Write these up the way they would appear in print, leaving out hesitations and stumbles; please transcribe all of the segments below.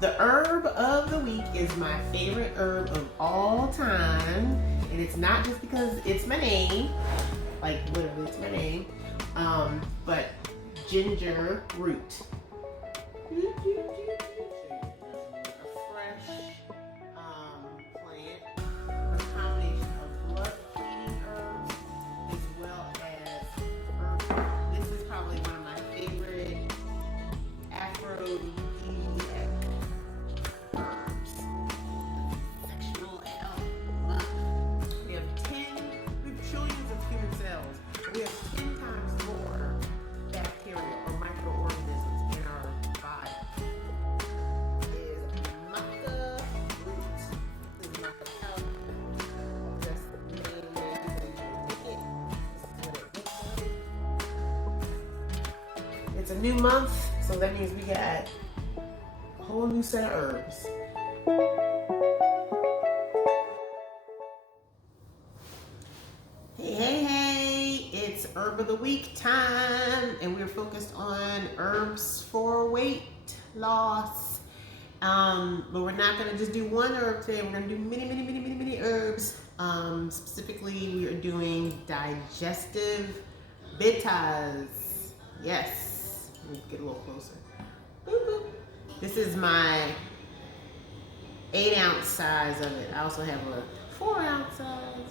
The herb of the week is my favorite herb of all time. And it's not just because it's my name, like literally it's my name, but ginger root. A fresh plant, a combination of blood cleaning herbs as well as herbs. This is probably one of my favorite aphrodisiac herbs. Sexual health. We have trillions of human cells. We have 10 times more bacteria or microorganisms in our body. Is maca root. This is maca powder. That's the main way you take it. This is what it looks like. It's a new month, so that means we got a whole new set of herbs. Hey, it's Herb of the Week time, and we're focused on herbs for weight loss. But we're not going to just do one herb today. We're going to do many herbs. Specifically, we are doing Digestive Bitters. Yes. Let me get a little closer. Boop, boop. This is my 8-ounce size of it. I also have a 4-ounce size.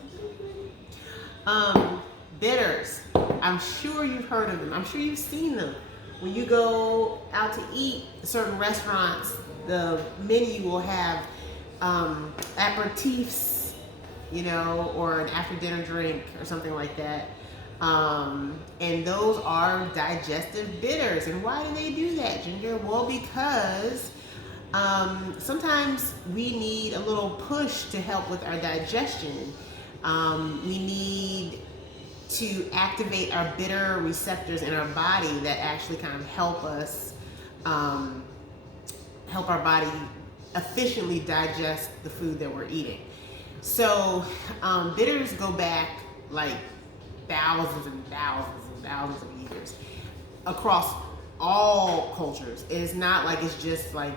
Bitters. I'm sure you've heard of them. I'm sure you've seen them. When you go out to eat certain restaurants, the menu will have aperitifs, or an after dinner drink or something like that. And those are digestive bitters. And why do they do that, Ginger? Well, because sometimes we need a little push to help with our digestion. We need to activate our bitter receptors in our body that actually kind of help us, help our body efficiently digest the food that we're eating. So bitters go back like thousands and thousands and thousands of years across all cultures. It's not like it's just like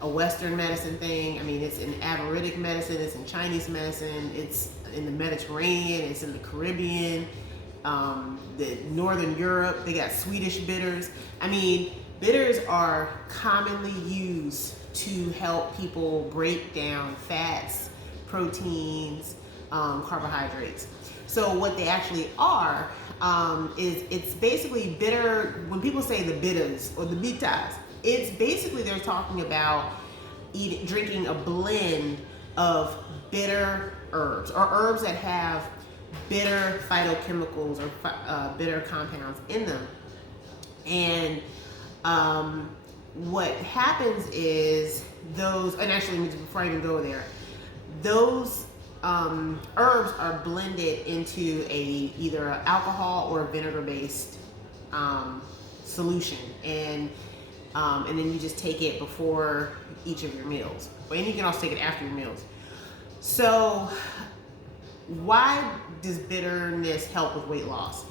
a Western medicine thing. I mean, it's in Ayurvedic medicine, it's in Chinese medicine, it's in the Mediterranean, it's in the Caribbean, the Northern Europe, they got Swedish bitters. I mean, bitters are commonly used to help people break down fats, proteins, carbohydrates. So what they actually are, is it's basically bitter. When people say the bitters or the bitters, it's basically they're talking about drinking a blend of bitter herbs or herbs that have bitter phytochemicals or bitter compounds in them. And what happens is those, and actually before I even go there, those herbs are blended into either an alcohol or a vinegar-based solution, and then you just take it before each of your meals, and you can also take it after your meals. So why does bitterness help with weight loss?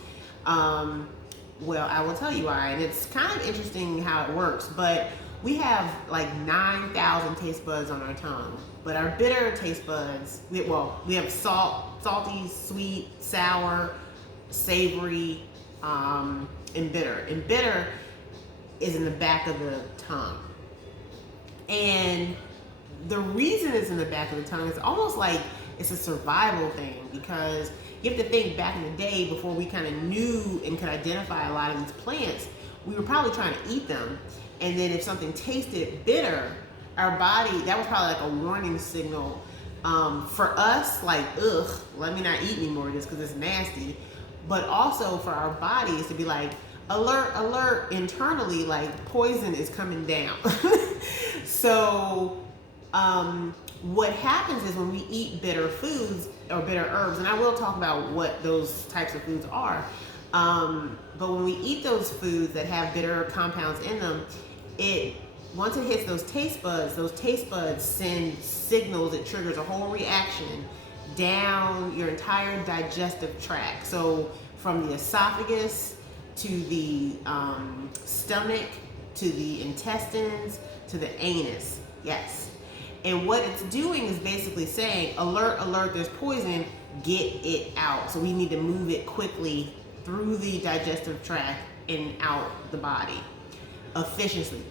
Well, I will tell you why, and it's kind of interesting how it works, but we have like 9,000 taste buds on our tongue, but our bitter taste buds, we have salty, sweet, sour, savory, and bitter. And bitter is in the back of the tongue. And the reason it's in the back of the tongue is almost like it's a survival thing, because you have to think back in the day before we kind of knew and could identify a lot of these plants, we were probably trying to eat them. And then if something tasted bitter, our body, that was probably like a warning signal for us, like, ugh, let me not eat any more of this because it's nasty. But also for our bodies to be like, alert, alert, internally, like poison is coming down. So what happens is when we eat bitter foods or bitter herbs, and I will talk about what those types of foods are, but when we eat those foods that have bitter compounds in them, once it hits those taste buds send signals. It triggers a whole reaction down your entire digestive tract. So from the esophagus to the stomach, to the intestines, to the anus. Yes. And what it's doing is basically saying, alert, alert, there's poison, get it out. So we need to move it quickly through the digestive tract and out the body efficiently.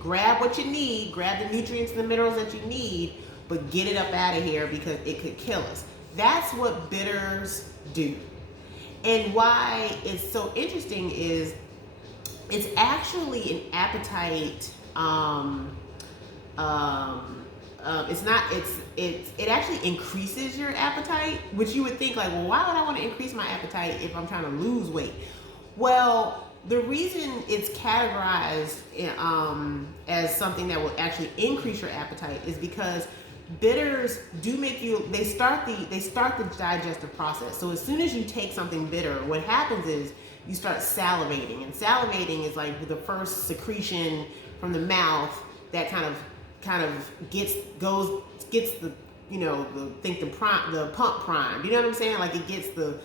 Grab what you need, grab the nutrients and the minerals that you need, but get it up out of here because it could kill us. That's what bitters do. And why it's so interesting is it's actually an appetite. It actually increases your appetite, which you would think like, well, why would I want to increase my appetite if I'm trying to lose weight? Well, the reason it's categorized as something that will actually increase your appetite is because bitters do make you, they start the digestive process. So as soon as you take something bitter, what happens is you start salivating, and salivating is like the first secretion from the mouth that kind of gets the the pump primed. You know what I'm saying? Like it gets the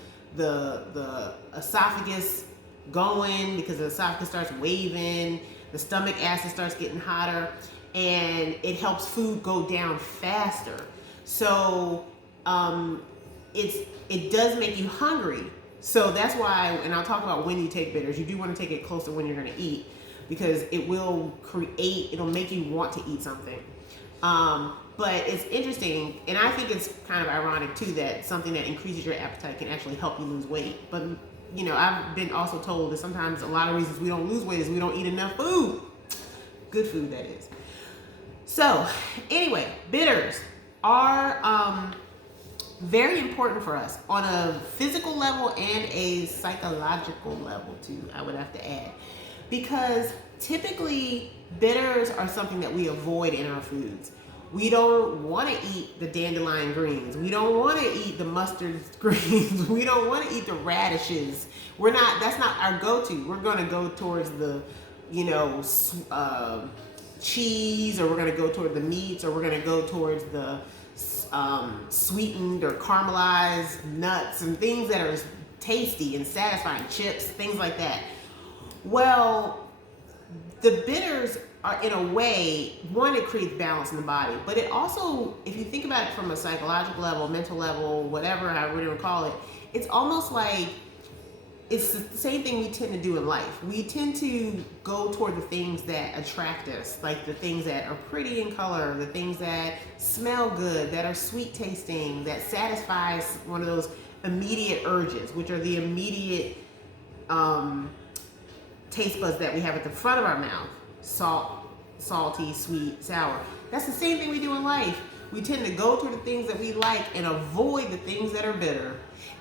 esophagus going because the esophagus starts waving, the stomach acid starts getting hotter, and it helps food go down faster. So it does make you hungry. So that's why, and I'll talk about when you take bitters, you do want to take it close to when you're going to eat, because it'll make you want to eat something. But it's interesting, and I think it's kind of ironic too that something that increases your appetite can actually help you lose weight. But I've been also told that sometimes a lot of reasons we don't lose weight is we don't eat enough food. Good food, that is. So anyway, bitters are very important for us on a physical level and a psychological level too, I would have to add. Because typically bitters are something that we avoid in our foods. We don't want to eat the dandelion greens. We don't want to eat the mustard greens. We don't want to eat the radishes. That's not our go-to. We're going to go towards the, cheese, or we're going to go toward the meats, or we're going to go towards the sweetened or caramelized nuts and things that are tasty and satisfying, chips, things like that. Well, the bitters are, in a way, one, it creates balance in the body, but it also, if you think about it from a psychological level, mental level, whatever, however you want to call it, it's almost like it's the same thing we tend to do in life. We tend to go toward the things that attract us, like the things that are pretty in color, the things that smell good, that are sweet tasting, that satisfies one of those immediate urges, which are the immediate taste buds that we have at the front of our mouth. Salty, sweet, sour. That's the same thing we do in life. We tend to go to the things that we like and avoid the things that are bitter.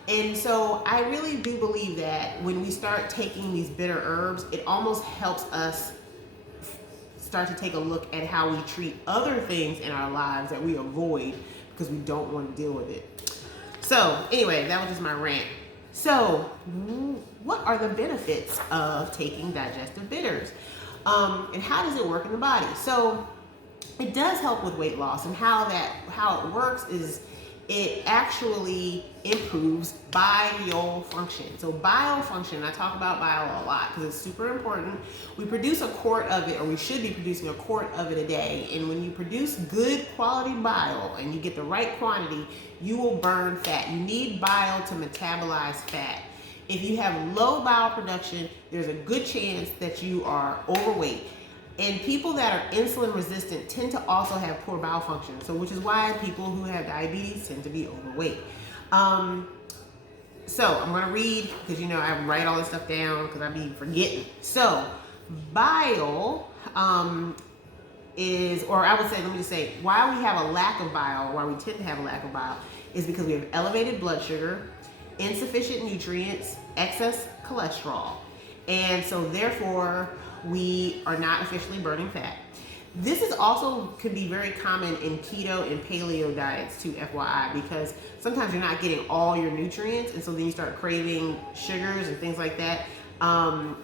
And so I really do believe that when we start taking these bitter herbs, it almost helps us start to take a look at how we treat other things in our lives that we avoid because we don't want to deal with it. So anyway, that was just my rant. So what are the benefits of taking digestive bitters? And how does it work in the body? So it does help with weight loss, and how it works is it actually improves bile function. So bile function, I talk about bile a lot because it's super important. We produce a quart of it, or we should be producing a quart of it a day. And when you produce good quality bile and you get the right quantity, you will burn fat. You need bile to metabolize fat. If you have low bile production, there's a good chance that you are overweight. And people that are insulin resistant tend to also have poor bowel function. So which is why people who have diabetes tend to be overweight. So I'm going to read, because I write all this stuff down because I be forgetting. So bile is, or I would say, let me just say, why we have a lack of bile, or why we tend to have a lack of bile, is because we have elevated blood sugar, insufficient nutrients, excess cholesterol. And so therefore, we are not efficiently burning fat. This is also could be very common in keto and paleo diets too, FYI, because sometimes you're not getting all your nutrients, and so then you start craving sugars and things like that.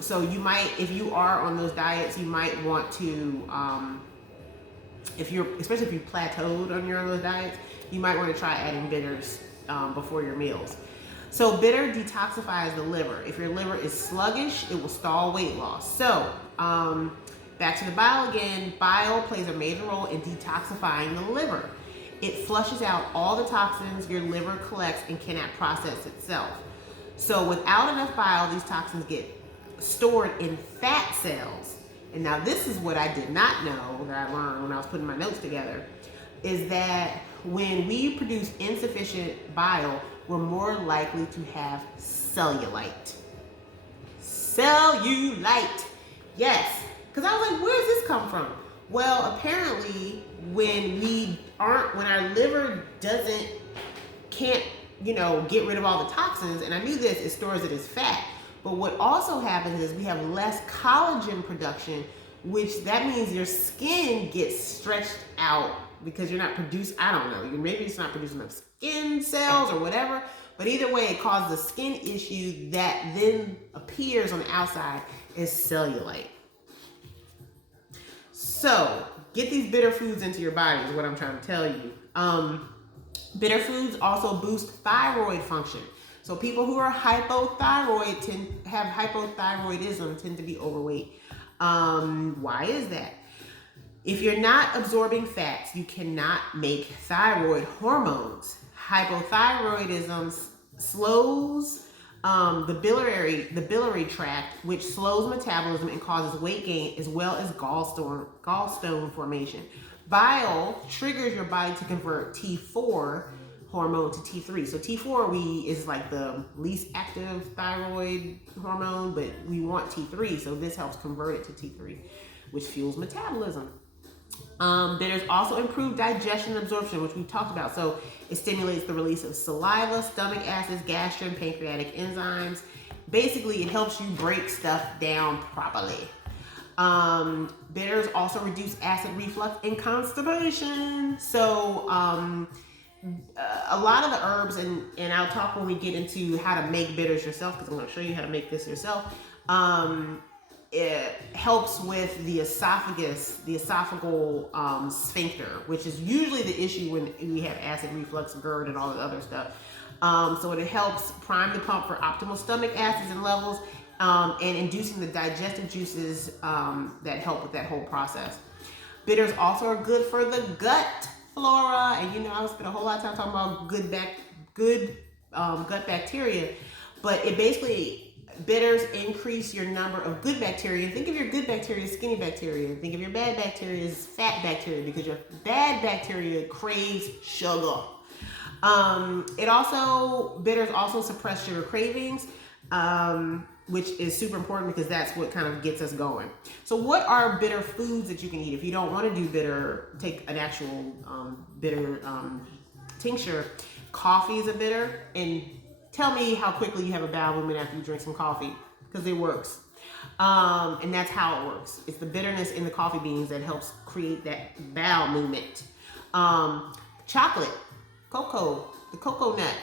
So you might, if you are on those diets, you might want to, especially if you plateaued on those diets, you might want to try adding bitters before your meals. So bitter detoxifies the liver. If your liver is sluggish, it will stall weight loss. So Back to the bile again. Bile plays a major role in detoxifying the liver. It flushes out all the toxins your liver collects and cannot process itself. So without enough bile, these toxins get stored in fat cells. And now this is what I did not know that I learned when I was putting my notes together, is that when we produce insufficient bile, we're more likely to have cellulite. Cellulite. Yes. Because I was like, where does this come from? Well, apparently when our liver can't, get rid of all the toxins, and I knew this, it stores it as fat. But what also happens is we have less collagen production, which that means your skin gets stretched out because you're not I don't know, maybe it's not producing enough skin cells or whatever. But either way, it causes a skin issue that then appears on the outside as cellulite. So get these bitter foods into your body is what I'm trying to tell you. Bitter foods also boost thyroid function. So people who are hypothyroid tend to be overweight. Why is that? If you're not absorbing fats, you cannot make thyroid hormones. Hypothyroidism slows the biliary tract, which slows metabolism and causes weight gain, as well as gallstone formation. Bile triggers your body to convert T4 hormone to T3. So T4 is like the least active thyroid hormone, but we want T3, so this helps convert it to T3, which fuels metabolism. Bitters also improve digestion and absorption, which we've talked about. So it stimulates the release of saliva, stomach acids, gastric and pancreatic enzymes. Basically, it helps you break stuff down properly. Bitters also reduce acid reflux and constipation. So a lot of the herbs, and I'll talk when we get into how to make bitters yourself, because I'm going to show you how to make this yourself. It helps with the esophagus, the esophageal sphincter, which is usually the issue when we have acid reflux, GERD, and all the other stuff. So it helps prime the pump for optimal stomach acids and levels, and inducing the digestive juices that help with that whole process. Bitters also are good for the gut flora, and I would spend a whole lot of time talking about good gut bacteria, but it basically, bitters increase your number of good bacteria. Think of your good bacteria as skinny bacteria. Think of your bad bacteria as fat bacteria, because your bad bacteria craves sugar. Bitters also suppress sugar cravings, which is super important because that's what kind of gets us going. So what are bitter foods that you can eat? If you don't want to do bitter, take an actual bitter tincture. Coffee is a bitter, and tell me how quickly you have a bowel movement after you drink some coffee, because it works. And that's how it works. It's the bitterness in the coffee beans that helps create that bowel movement. Chocolate, cocoa, the cocoa nut,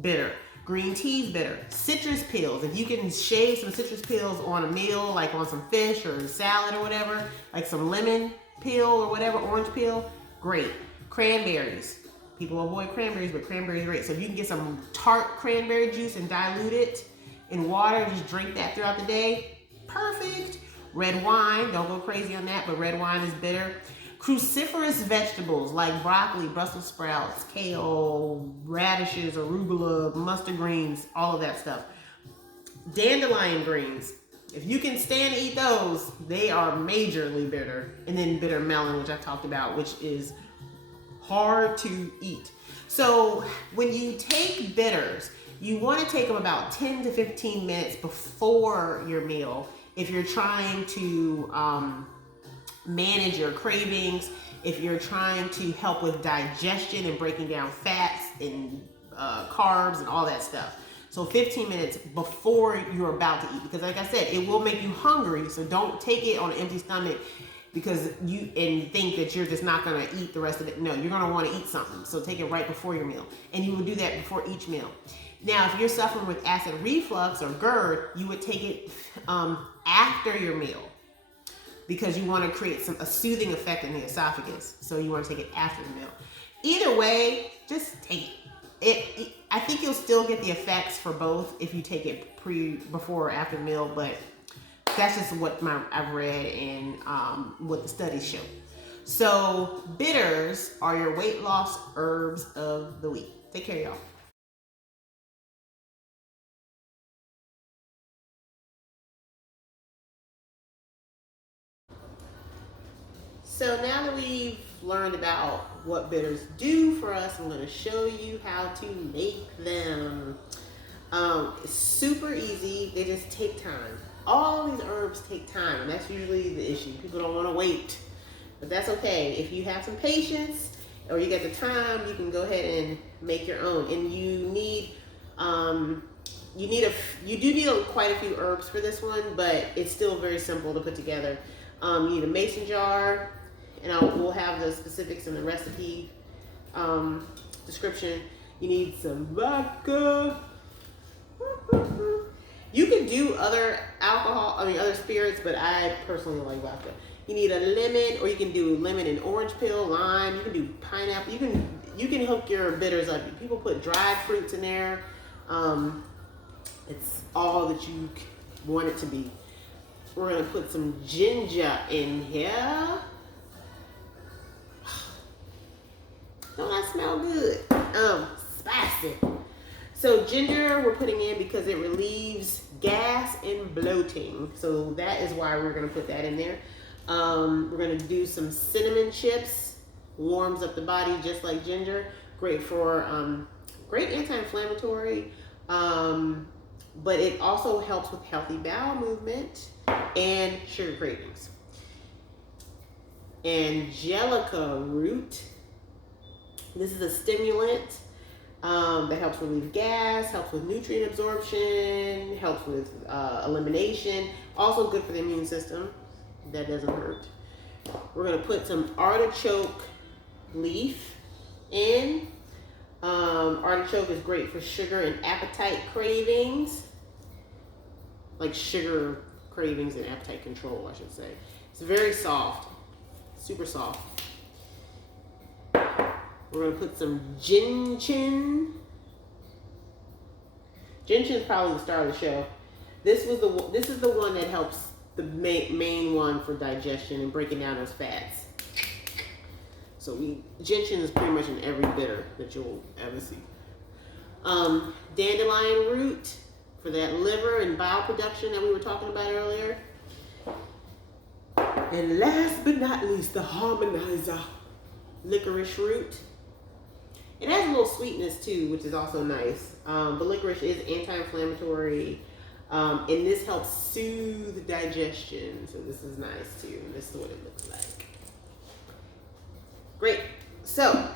bitter. Green tea's bitter. Citrus peels. If you can shave some citrus peels on a meal, like on some fish or salad or whatever, like some lemon peel or whatever, orange peel, great. Cranberries. People avoid cranberries, but cranberries are great. So if you can get some tart cranberry juice and dilute it in water, just drink that throughout the day, perfect. Red wine, don't go crazy on that, but red wine is bitter. Cruciferous vegetables like broccoli, Brussels sprouts, kale, radishes, arugula, mustard greens, all of that stuff. Dandelion greens, if you can stand to eat those, they are majorly bitter. And then bitter melon, which I talked about, which is hard to eat. So when you take bitters, you want to take them about 10 to 15 minutes before your meal if you're trying to manage your cravings, if you're trying to help with digestion and breaking down fats and carbs and all that stuff. So 15 minutes before you're about to eat, because like I said, it will make you hungry. So don't take it on an empty stomach because you think that you're just not going to eat the rest of it. No, you're going to want to eat something. So take it right before your meal. And you would do that before each meal. Now, if you're suffering with acid reflux or GERD, you would take it after your meal, because you want to create a soothing effect in the esophagus. So you want to take it after the meal. Either way, just take it. I think you'll still get the effects for both if you take it before or after the meal, but That's just what I've read and what the studies show. So bitters are your weight loss herbs of the week. Take care, y'all. So now that we've learned about what bitters do for us, I'm going to show you how to make them. It's super easy. They just take time. All these herbs take time, and that's usually the issue. People don't want to wait, but that's okay. If you have some patience or you get the time, you can go ahead and make your own. And you do need quite a few herbs for this one, but it's still very simple to put together. You need a mason jar, and we'll have the specifics in the recipe description. You need some vodka. You can do other other spirits, but I personally like vodka. You need a lemon, or you can do lemon and orange peel, lime. You can do pineapple. You can hook your bitters up. People put dried fruits in there. It's all that you want it to be. We're gonna put some ginger in here. Don't that smell good? Spicy. So ginger we're putting in because it relieves gas and bloating. So that is why we're gonna put that in there. We're gonna do some cinnamon chips. Warms up the body just like ginger. Great for great anti-inflammatory. But it also helps with healthy bowel movement and sugar cravings. Angelica root. This is a stimulant that helps relieve gas, helps with nutrient absorption, helps with elimination. Also good for the immune system. That doesn't hurt. We're going to put some artichoke leaf in. Artichoke is great for sugar and appetite cravings. Like sugar cravings and appetite control, I should say. It's very soft. Super soft. We're going to put some gentian. Gentian is probably the star of the show. This is the one that helps the main one for digestion and breaking down those fats. So gentian is pretty much in every bitter that you'll ever see. Dandelion root for that liver and bile production that we were talking about earlier. And last but not least, the harmonizer, licorice root. It has a little sweetness too, which is also nice. But licorice is anti-inflammatory, and this helps soothe digestion. So this is nice too. This is what it looks like. Great. So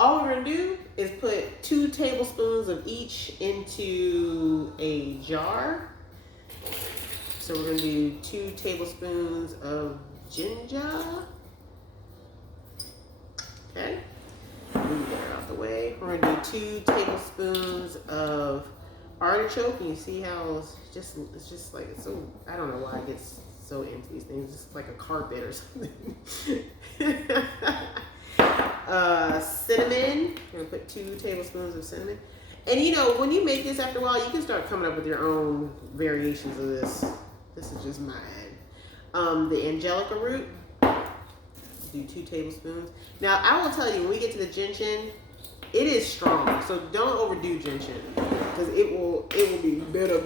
all we're gonna do is put 2 tablespoons of each into a jar. So we're gonna do 2 tablespoons of ginger. Okay. Move that out the way. We're gonna do 2 tablespoons of artichoke. And you see how it's just like, it's so, I don't know why I get so into these things. It's like a carpet or something. Cinnamon. I'm gonna put 2 tablespoons of cinnamon. And you know, when you make this after a while, you can start coming up with your own variations of this. This is just mine. The angelica root. Do 2 tablespoons. Now I will tell you, when we get to the gentian, it is strong. So don't overdo gentian because it will be bitter.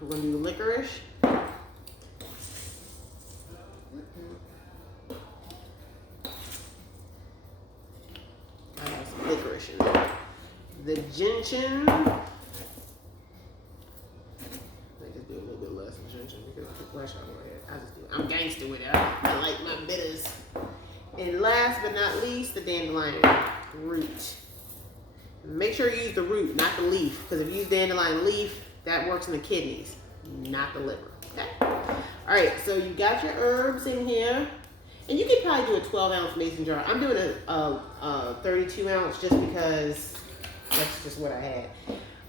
We're gonna do licorice. I have some licorice in there. The gentian. Let me just do a little bit less of gentian because I flash out my head. I just do it. I'm gangster with it. I like my bitters. And last but not least, the dandelion root. Make sure you use the root, not the leaf, because if you use dandelion leaf, that works in the kidneys, not the liver. Okay. All right. So you got your herbs in here, and you could probably do a 12-ounce mason jar. I'm doing a 32-ounce just because that's just what I had.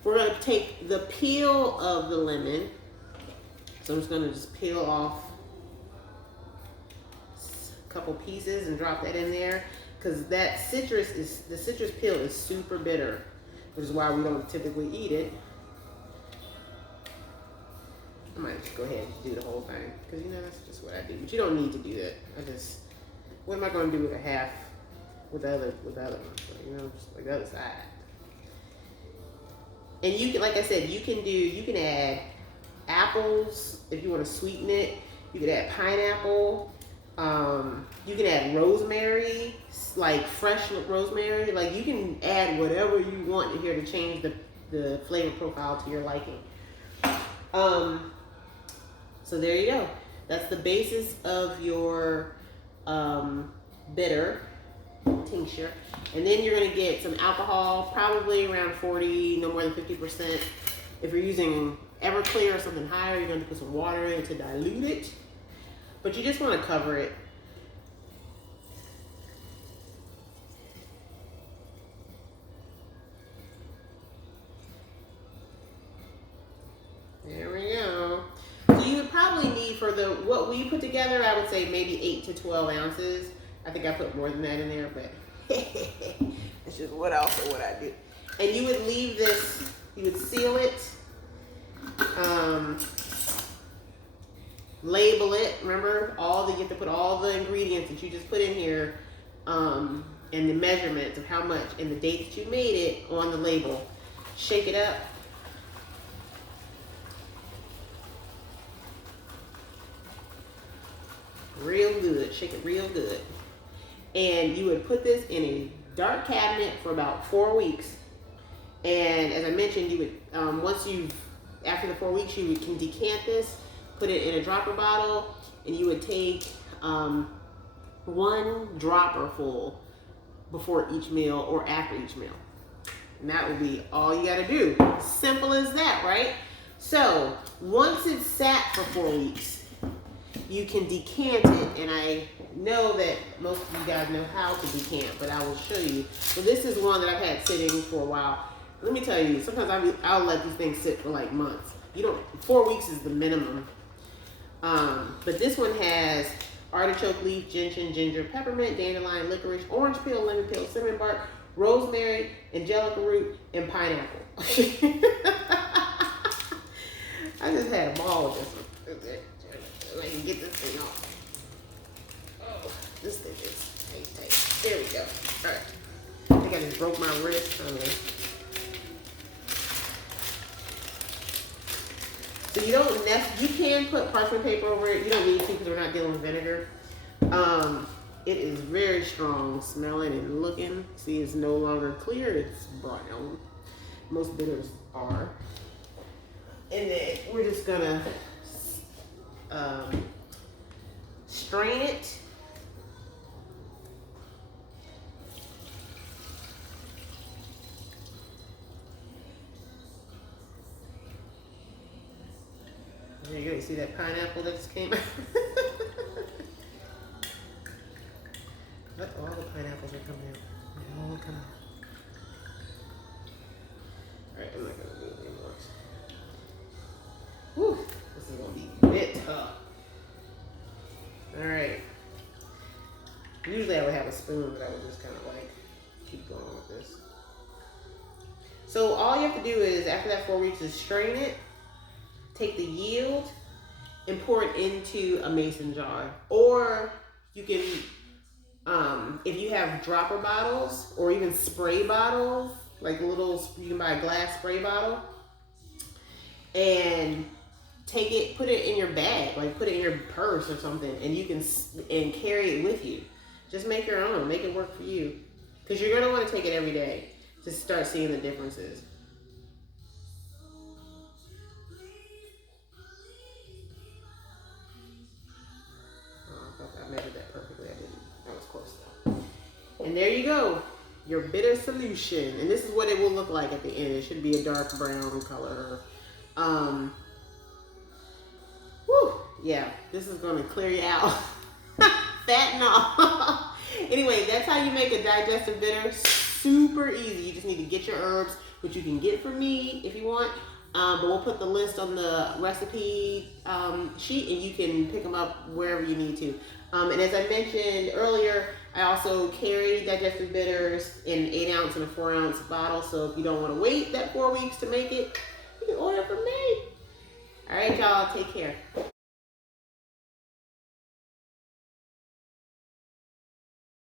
We're gonna take the peel of the lemon. So I'm just gonna peel off couple pieces and drop that in there because the citrus peel is super bitter, which is why we don't typically eat it. I might just go ahead and do the whole thing because you know that's just what I do. But you don't need to do that. What am I going to do with a half with the other one? So, you know, just like the other side. And you can, like I said, you can add apples if you want to sweeten it. You could add pineapple. You can add rosemary, like fresh rosemary. Like you can add whatever you want in here to change the flavor profile to your liking. So there you go. That's the basis of your bitter tincture. And then you're going to get some alcohol, probably around 40, no more than 50%. If you're using Everclear or something higher, you're going to put some water in to dilute it. But you just want to cover it. There we go. So you would probably need for what we put together, I would say maybe 8 to 12 ounces. I think I put more than that in there, but it's just what I do. And you would leave this, you would seal it, label it. Remember, you have to put all the ingredients that you just put in here, and the measurements of how much and the date that you made it on the label. Shake it up. Real good. Shake it real good. And you would put this in a dark cabinet for about 4 weeks. And as I mentioned, you would after the 4 weeks, you can decant this, put it in a dropper bottle, and you would take 1 dropper full before each meal or after each meal. And that would be all you gotta do. Simple as that, right? So once it's sat for 4 weeks, you can decant it, and I know that most of you guys know how to decant, but I will show you. So this is one that I've had sitting for a while. Let me tell you, sometimes I'll let these things sit for like months. 4 weeks is the minimum. But this one has artichoke leaf, gentian, ginger, peppermint, dandelion, licorice, orange peel, lemon peel, cinnamon bark, rosemary, angelica root, and pineapple. I just had a ball with this one. I can get this thing off. Oh, this thing is tight. There we go. All right. I think I just broke my wrist. So you can put parchment paper over it. You don't need to because we're not dealing with vinegar. It is very strong smelling and looking. See, it's no longer clear. It's brown. Most bitters are. And then we're just gonna strain it. There you go. You see that pineapple that just came out? All the pineapples are coming out. They all come out. All right, I'm not gonna do it anymore. Whew, this is gonna be a bit tough. All right. Usually I would have a spoon, but I would just kind of like keep going with this. So all you have to do is, after that 4 weeks, is strain it, take the yield, and pour it into a mason jar. Or you can, if you have dropper bottles or even spray bottles, like you can buy a glass spray bottle, and take it, put it in your bag, like put it in your purse or something, and you can carry it with you. Just make your own, make it work for you, because you're gonna want to take it every day to start seeing the differences. Oh, I thought I measured that perfectly. I didn't. That was close though. And there you go, your bitter solution. And this is what it will look like at the end. It should be a dark brown color. Yeah, this is gonna clear you out. Fatten off. Anyway, that's how you make a digestive bitter. Super easy. You just need to get your herbs, which you can get from me if you want. But we'll put the list on the recipe sheet, and you can pick them up wherever you need to. And as I mentioned earlier, I also carry digestive bitters in an 8 ounce and a 4 ounce bottle. So if you don't want to wait that 4 weeks to make it, you can order from me. All right, y'all. Take care.